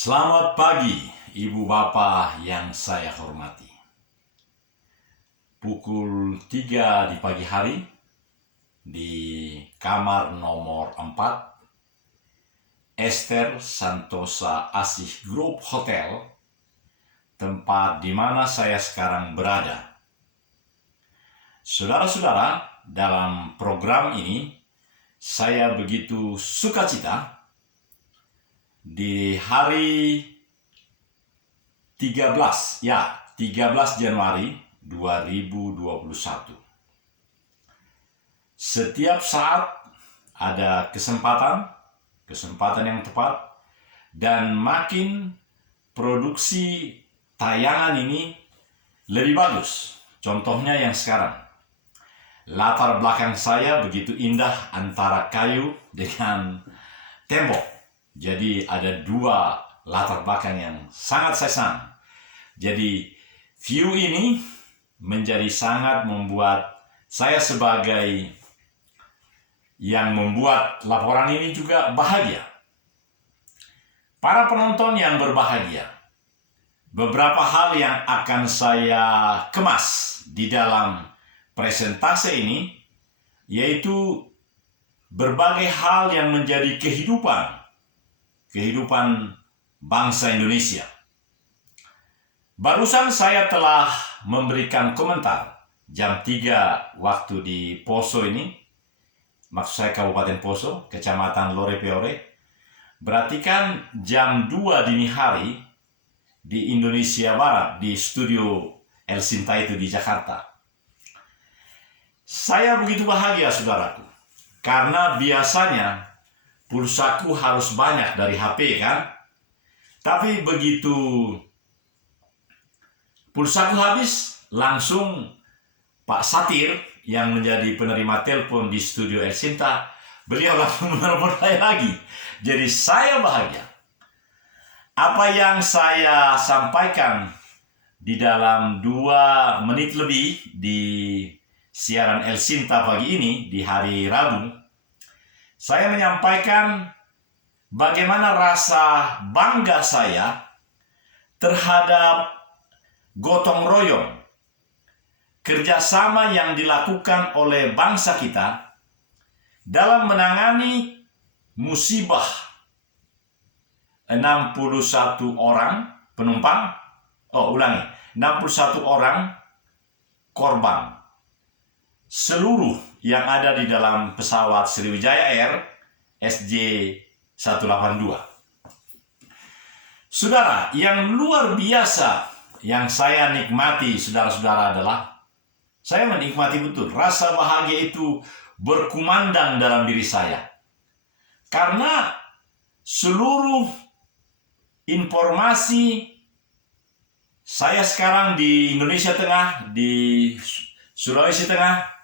Selamat pagi, Ibu Bapak yang saya hormati. Pukul 3 di pagi hari di kamar nomor 4 Esther Santosa Asih Group Hotel, tempat di mana saya sekarang berada. Saudara-saudara, dalam program ini saya begitu sukacita di hari 13 Januari 2021. Setiap saat ada kesempatan yang tepat, dan makin produksi tayangan ini lebih bagus. Contohnya yang sekarang. Latar belakang saya begitu indah antara kayu dengan tembok. Jadi ada dua latar belakang yang sangat saya senang. Jadi view ini menjadi sangat membuat saya sebagai yang membuat laporan ini juga bahagia. Para penonton yang berbahagia, beberapa hal yang akan saya kemas di dalam presentase ini, yaitu berbagai hal yang menjadi kehidupan bangsa Indonesia. Barusan saya telah memberikan komentar jam 3 waktu di Poso ini, maksud saya Kabupaten Poso, Kecamatan Lorepeore. Berarti kan jam 2 dini hari di Indonesia Barat, di studio El Sinta itu di Jakarta. Saya begitu bahagia, saudaraku, karena biasanya pulsaku harus banyak dari HP kan. Tapi begitu pulsaku habis, langsung Pak Satir yang menjadi penerima telepon di studio El Sinta, beliau langsung menelepon saya lagi. Jadi saya bahagia. Apa yang saya sampaikan di dalam 2 menit lebih di siaran El Sinta pagi ini, di hari Rabu, saya menyampaikan bagaimana rasa bangga saya terhadap gotong royong, kerjasama yang dilakukan oleh bangsa kita dalam menangani musibah 61 orang penumpang, 61 orang korban seluruh yang ada di dalam pesawat Sriwijaya Air SJ182. Saudara, yang luar biasa yang saya nikmati, saudara-saudara, adalah saya menikmati betul rasa bahagia itu berkumandang dalam diri saya. Karena seluruh informasi saya sekarang di Indonesia Tengah, di Sulawesi Tengah,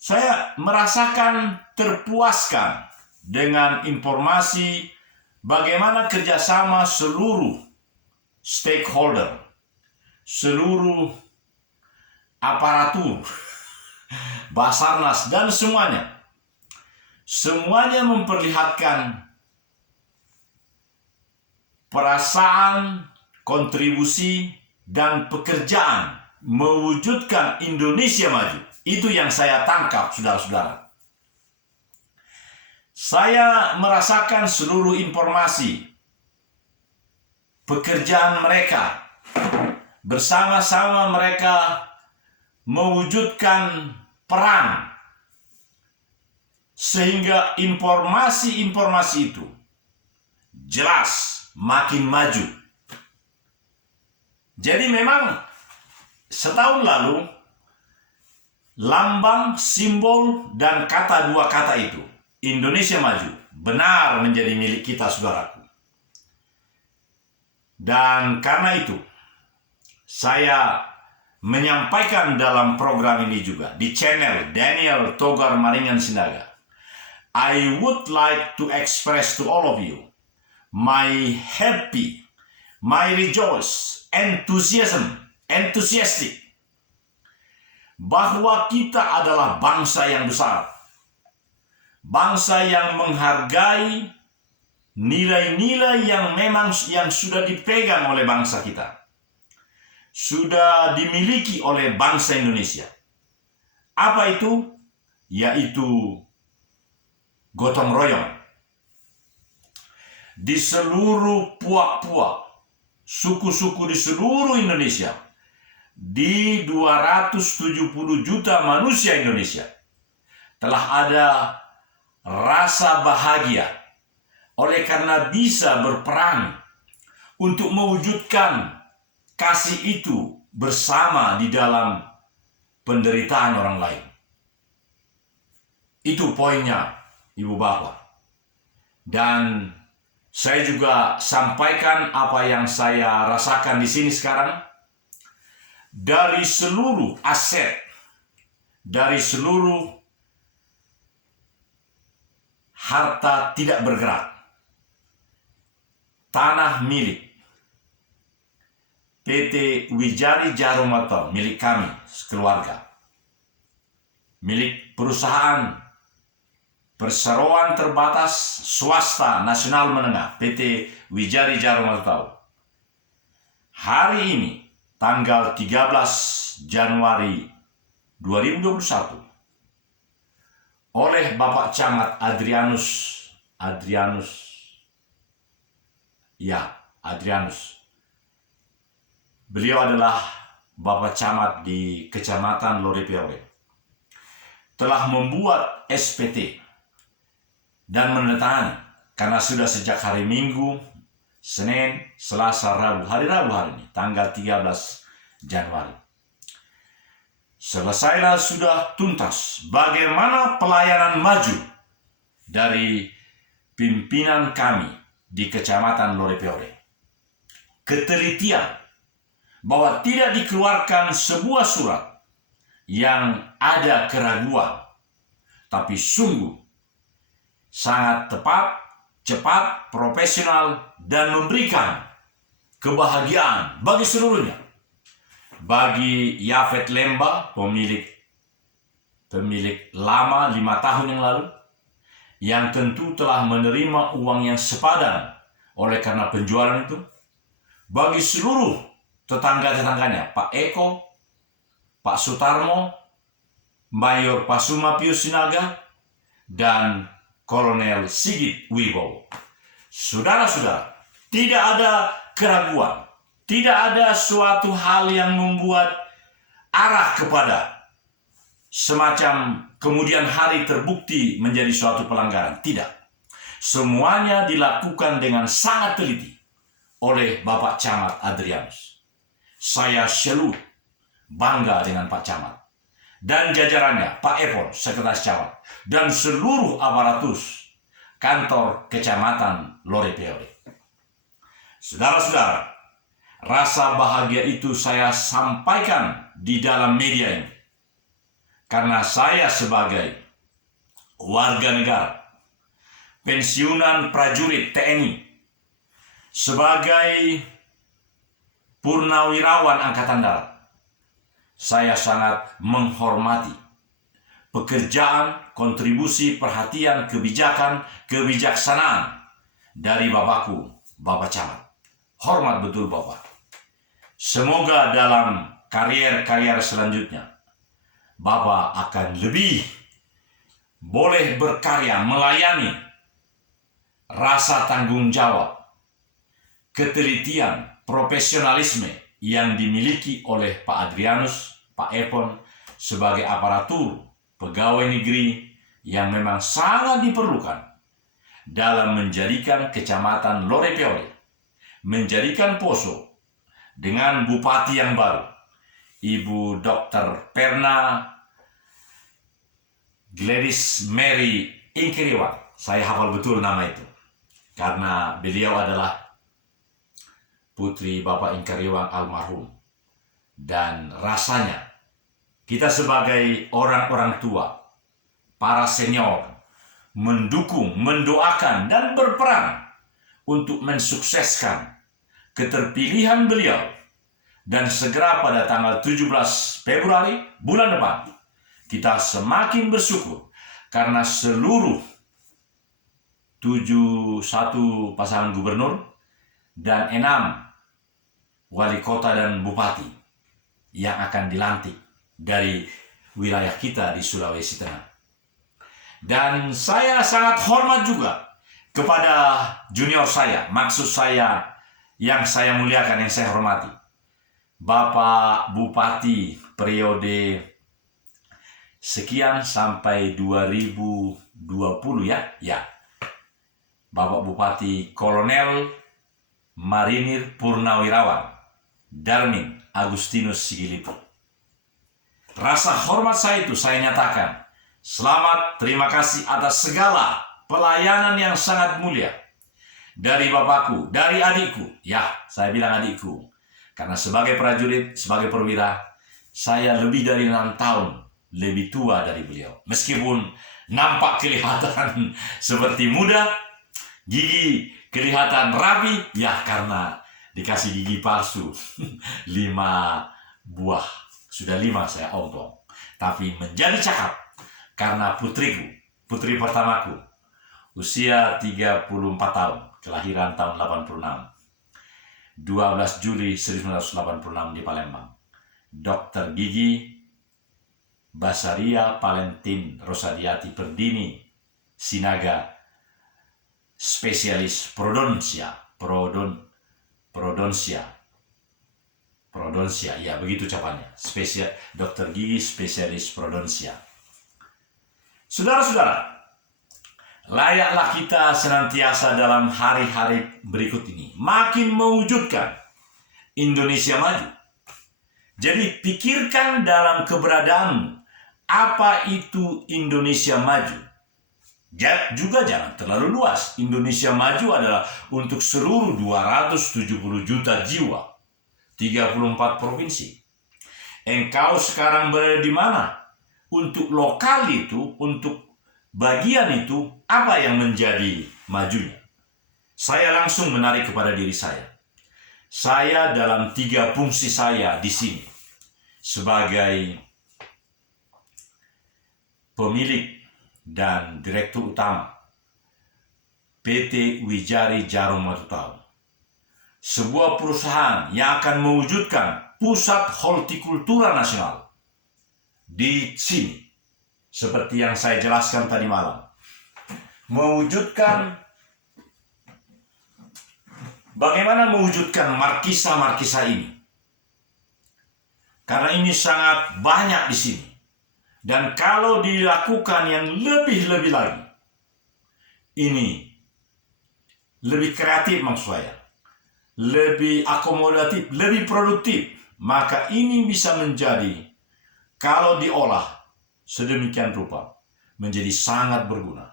saya merasakan terpuaskan dengan informasi bagaimana kerjasama seluruh stakeholder, seluruh aparatur, Basarnas, dan semuanya memperlihatkan perasaan, kontribusi, dan pekerjaan mewujudkan Indonesia maju. Itu yang saya tangkap, saudara-saudara. Saya merasakan seluruh informasi pekerjaan mereka. Bersama-sama mereka mewujudkan peran sehingga informasi-informasi itu jelas makin maju. Jadi memang setahun lalu lambang, simbol, dan dua kata itu, Indonesia Maju, benar menjadi milik kita, saudaraku. Dan karena itu saya menyampaikan dalam program ini juga di channel Daniel Togar Maringan Sinaga, I would like to express to all of you my happy, my rejoice, enthusiastic, bahwa kita adalah bangsa yang besar, bangsa yang menghargai nilai-nilai yang sudah dipegang oleh bangsa kita, sudah dimiliki oleh bangsa Indonesia. Apa itu? Yaitu gotong royong. Di seluruh puak-puak, suku-suku di seluruh Indonesia, di 270 juta manusia Indonesia, telah ada rasa bahagia oleh karena bisa berperan untuk mewujudkan kasih itu bersama di dalam penderitaan orang lain. Itu poinnya, Ibu Bapak. Dan saya juga sampaikan apa yang saya rasakan di sini sekarang. Dari seluruh aset, dari seluruh harta tidak bergerak, tanah milik PT Wijari Jarum Atau milik kami sekeluarga, milik perusahaan perseroan terbatas swasta nasional menengah PT Wijari Jarum Atau, hari ini tanggal 13 Januari 2021 oleh Bapak Camat Adrianus. Beliau adalah Bapak Camat di Kecamatan Lorepeore, telah membuat SPT dan menandatangani karena sudah sejak hari Minggu, Senin, Selasa, Rabu, hari Rabu hari ini, tanggal 13 Januari. Selesailah, sudah tuntas bagaimana pelayanan maju dari pimpinan kami di Kecamatan Lorepeore. Ketelitian bahwa tidak dikeluarkan sebuah surat yang ada keraguan, tapi sungguh sangat tepat, cepat, profesional, dan memberikan kebahagiaan bagi seluruhnya. Bagi Yafet Lemba, pemilik lama 5 tahun yang lalu, yang tentu telah menerima uang yang sepadan oleh karena penjualan itu. Bagi seluruh tetangga-tetangganya, Pak Eko, Pak Sutarmo, Mayor Pasuma Pius Sinaga, dan Kolonel Sigit Wibowo. Saudara-saudara, tidak ada keraguan, tidak ada suatu hal yang membuat arah kepada semacam kemudian hari terbukti menjadi suatu pelanggaran. Tidak. Semuanya dilakukan dengan sangat teliti oleh Bapak Camat Adrianus. Saya selalu bangga dengan Pak Camat dan jajarannya, Pak Epon, Sekretaris Camat, dan seluruh aparatus kantor Kecamatan Lorepeore. Saudara-saudara, rasa bahagia itu saya sampaikan di dalam media ini karena saya sebagai warga negara, pensiunan prajurit TNI, sebagai purnawirawan Angkatan Darat, saya sangat menghormati pekerjaan, kontribusi, perhatian, kebijakan, kebijaksanaan dari Bapakku, Bapak Camat. Hormat betul Bapak. Semoga dalam karier selanjutnya, Bapak akan lebih boleh berkarya, melayani, rasa tanggung jawab, ketelitian, profesionalisme yang dimiliki oleh Pak Adrianus, Pak Epon sebagai aparatur pegawai negeri yang memang sangat diperlukan dalam menjadikan Kecamatan Lorepeore, menjadikan Poso dengan Bupati yang baru, Ibu Dr. Perna Gladys Mary Ingkiriwang. Saya hafal betul nama itu karena beliau adalah putri Bapak Ingkiriwang almarhum. Dan rasanya kita sebagai orang-orang tua, para senior, mendukung, mendoakan, dan berperan untuk mensukseskan keterpilihan beliau. Dan segera pada tanggal 17 Februari bulan depan, kita semakin bersyukur karena seluruh satu pasangan gubernur, dan 6 wali kota dan bupati yang akan dilantik dari wilayah kita di Sulawesi Tengah. Dan saya sangat hormat juga kepada junior saya, maksud saya yang saya muliakan, yang saya hormati, Bapak Bupati periode sekian sampai 2020 ya. Bapak Bupati Kolonel Marinir Purnawirawan Darmin Agustinus Sigilipo. Rasa hormat saya itu saya nyatakan. Selamat, terima kasih atas segala pelayanan yang sangat mulia dari bapakku, dari adikku. Ya, saya bilang adikku. Karena sebagai prajurit, sebagai perwira, saya lebih dari 6 tahun lebih tua dari beliau. Meskipun nampak kelihatan seperti muda, gigi kelihatan rapi, ya karena dikasih gigi palsu 5 buah. Sudah 5 saya ompong. Tapi menjadi cakap karena putriku, putri pertamaku, usia 34 tahun, kelahiran tahun 86. 12 Juli 1986 di Palembang. Dokter Gigi Basaria Valentin Rosadiati Perdini Sinaga, spesialis prodonsia, ya begitu ucapannya. Dokter gigi spesialis prodonsia. Saudara-saudara, layaklah kita senantiasa dalam hari-hari berikut ini makin mewujudkan Indonesia maju. Jadi pikirkan dalam keberadaanmu, apa itu Indonesia maju? Juga jangan terlalu luas. Indonesia maju adalah untuk seluruh 270 juta jiwa, 34 provinsi. Engkau sekarang berada di mana? Untuk lokal itu, untuk bagian itu, apa yang menjadi majunya? Saya langsung menarik kepada diri saya. Saya dalam 3 fungsi saya di sini sebagai pemilik dan direktur utama PT Wijari Jarum Matutaul, sebuah perusahaan yang akan mewujudkan pusat hortikultura nasional di sini, seperti yang saya jelaskan tadi malam. Bagaimana mewujudkan markisa-markisa ini? Karena ini sangat banyak di sini. Dan kalau dilakukan yang lebih-lebih lagi, ini lebih kreatif maksud saya, lebih akomodatif, lebih produktif, maka ini bisa menjadi, kalau diolah sedemikian rupa, menjadi sangat berguna.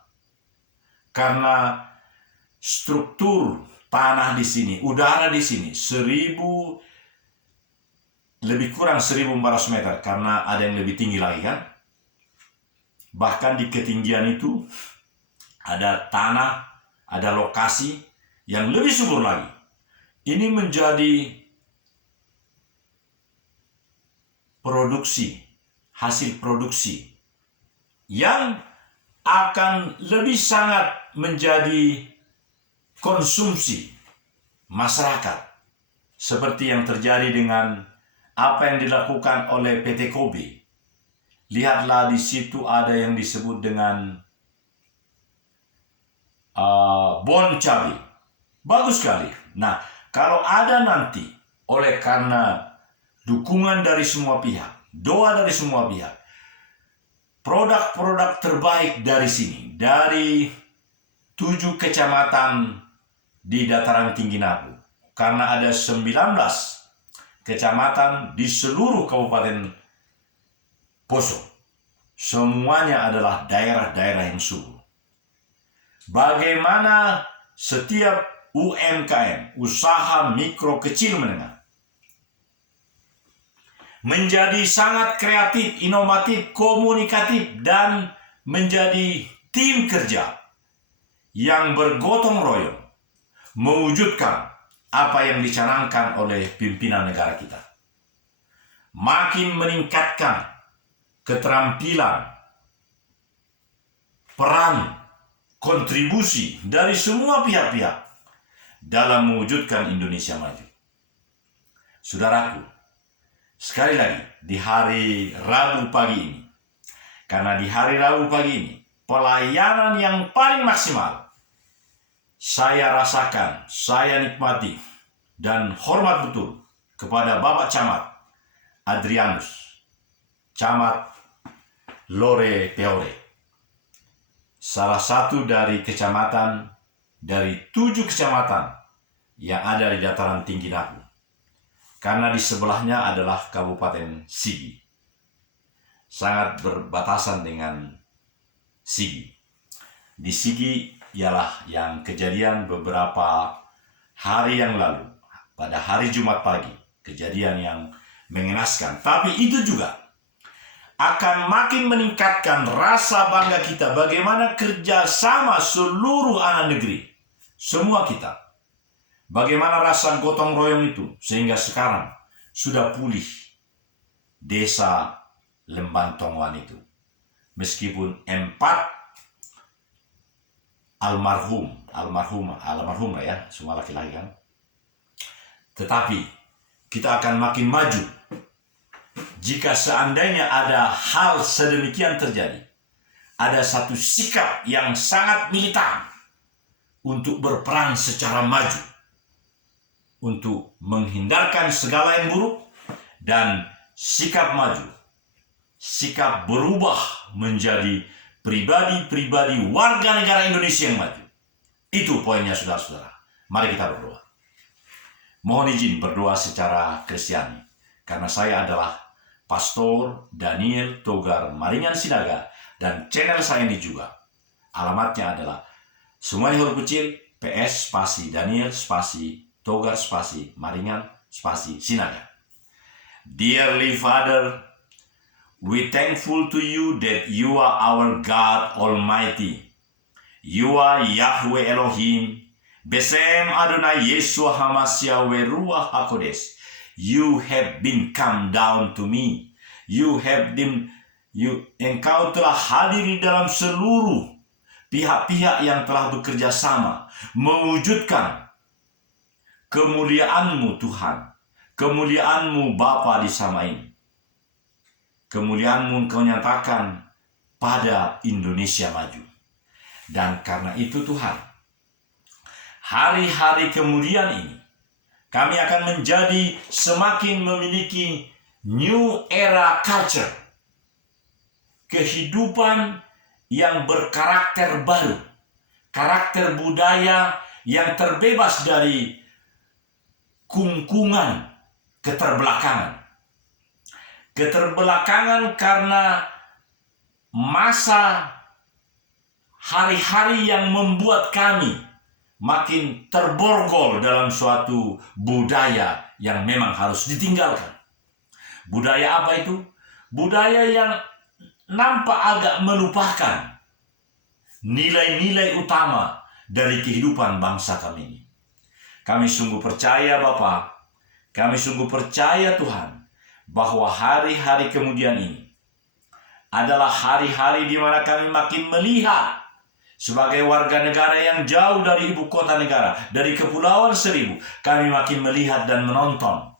Karena struktur tanah di sini, udara di sini, lebih kurang 1.400 meter, karena ada yang lebih tinggi lagi kan. Bahkan di ketinggian itu ada tanah, ada lokasi yang lebih subur lagi. Ini menjadi hasil produksi yang akan lebih sangat menjadi konsumsi masyarakat. Seperti yang terjadi dengan apa yang dilakukan oleh PT Kobe. Lihatlah di situ ada yang disebut dengan bon cabai. Bagus sekali. Nah, kalau ada nanti oleh karena dukungan dari semua pihak, doa dari semua pihak, produk-produk terbaik dari sini, dari 7 kecamatan di dataran tinggi Napu, karena ada 19 kecamatan di seluruh Kabupaten Poso. Semuanya adalah daerah-daerah yang subur. Bagaimana setiap UMKM, usaha mikro kecil menengah, menjadi sangat kreatif, inovatif, komunikatif, dan menjadi tim kerja yang bergotong royong mewujudkan apa yang dicanangkan oleh pimpinan negara kita. Makin meningkatkan keterampilan, peran, kontribusi dari semua pihak-pihak dalam mewujudkan Indonesia maju. Saudaraku, sekali lagi di hari Rabu pagi ini, karena di hari Rabu pagi ini pelayanan yang paling maksimal saya rasakan, saya nikmati dan hormat betul kepada Bapak Camat Adrianus, Camat Lore Peore, salah satu dari kecamatan dari 7 kecamatan yang ada di dataran tinggi Napu, karena di sebelahnya adalah Kabupaten Sigi, sangat berbatasan dengan Sigi. Di Sigi ialah yang kejadian beberapa hari yang lalu, pada hari Jumat pagi, kejadian yang mengenaskan. Tapi itu juga akan makin meningkatkan rasa bangga kita bagaimana kerjasama seluruh anak negeri, semua kita. Bagaimana rasa gotong royong itu sehingga sekarang sudah pulih desa Lembantongwan itu. Meskipun 4 almarhum lah ya, semua laki-laki kan. Tetapi kita akan makin maju jika seandainya ada hal sedemikian terjadi. Ada satu sikap yang sangat militan untuk berperang secara maju, untuk menghindarkan segala yang buruk, dan sikap maju, sikap berubah menjadi pribadi-pribadi warga negara Indonesia yang maju. Itu poinnya, saudara-saudara. Mari kita berdoa. Mohon izin berdoa secara Kristiani, karena saya adalah Pastor Daniel Togar Maringan Sinaga, dan channel saya ini juga alamatnya adalah semuanya huruf kecil, PS spasi Daniel spasi Togar spasi Maringan spasi Sinaga. Dearly Father, we thankful to you that you are our God Almighty. You are Yahweh Elohim, Besem Adonai Yeshua Hamasya Ruach HaKodesh. You have been come down to me. Engkau telah hadir di dalam seluruh pihak-pihak yang telah bekerja sama mewujudkan kemuliaan-Mu Tuhan, kemuliaan-Mu Bapa di sama ini. Kemuliaan-Mu Engkau nyatakan pada Indonesia maju. Dan karena itu Tuhan, hari-hari kemudian ini kami akan menjadi semakin memiliki new era culture, kehidupan yang berkarakter baru, karakter budaya yang terbebas dari kungkungan keterbelakangan. Keterbelakangan karena masa hari-hari yang membuat kami makin terborgol dalam suatu budaya yang memang harus ditinggalkan. Budaya apa itu? Budaya yang nampak agak melupakan nilai-nilai utama dari kehidupan bangsa kami ini. Kami sungguh percaya Bapa, kami sungguh percaya Tuhan, bahwa hari-hari kemudian ini adalah hari-hari di mana kami makin melihat sebagai warga negara yang jauh dari ibu kota negara, dari Kepulauan Seribu, kami makin melihat dan menonton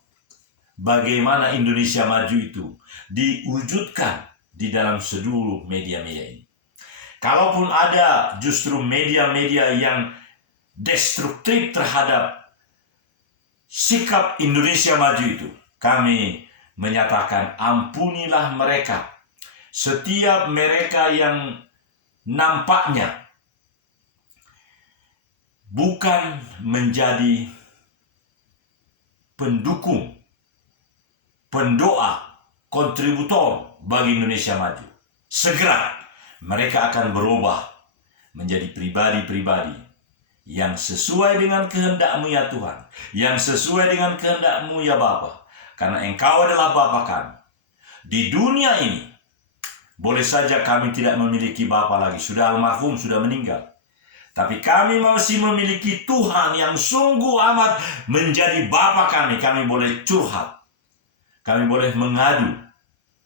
bagaimana Indonesia maju itu diwujudkan di dalam seluruh media-media ini. Kalaupun ada justru media-media yang destruktif terhadap sikap Indonesia maju itu, kami menyatakan ampunilah mereka. Setiap mereka yang nampaknya bukan menjadi pendukung, pendoa, kontributor bagi Indonesia maju, segera mereka akan berubah menjadi pribadi-pribadi yang sesuai dengan kehendak-Mu ya Tuhan, yang sesuai dengan kehendak-Mu ya Bapa, karena Engkau adalah Bapa kami. Di dunia ini boleh saja kami tidak memiliki Bapa lagi, sudah almarhum, sudah meninggal. Tapi kami masih memiliki Tuhan yang sungguh amat menjadi Bapa kami. Kami boleh curhat, kami boleh mengadu,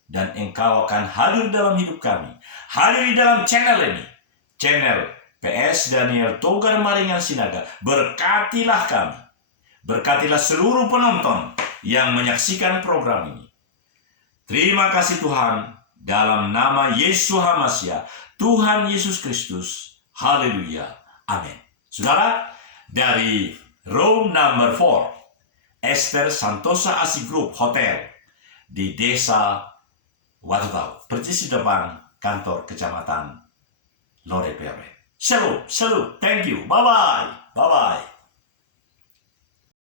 dan Engkau akan hadir dalam hidup kami. Hadir di dalam channel ini, channel PS Daniel Togar Maringan Sinaga, berkatilah kami. Berkatilah seluruh penonton yang menyaksikan program ini. Terima kasih Tuhan, dalam nama Yesus HaMashiach, Tuhan Yesus Kristus. Haleluya. Amin. Saudara, dari room number 4, Esther Santosa Asih Group Hotel di Desa Watutau, persis di depan kantor kecamatan Lore Perwe. Shalom, thank you, bye-bye.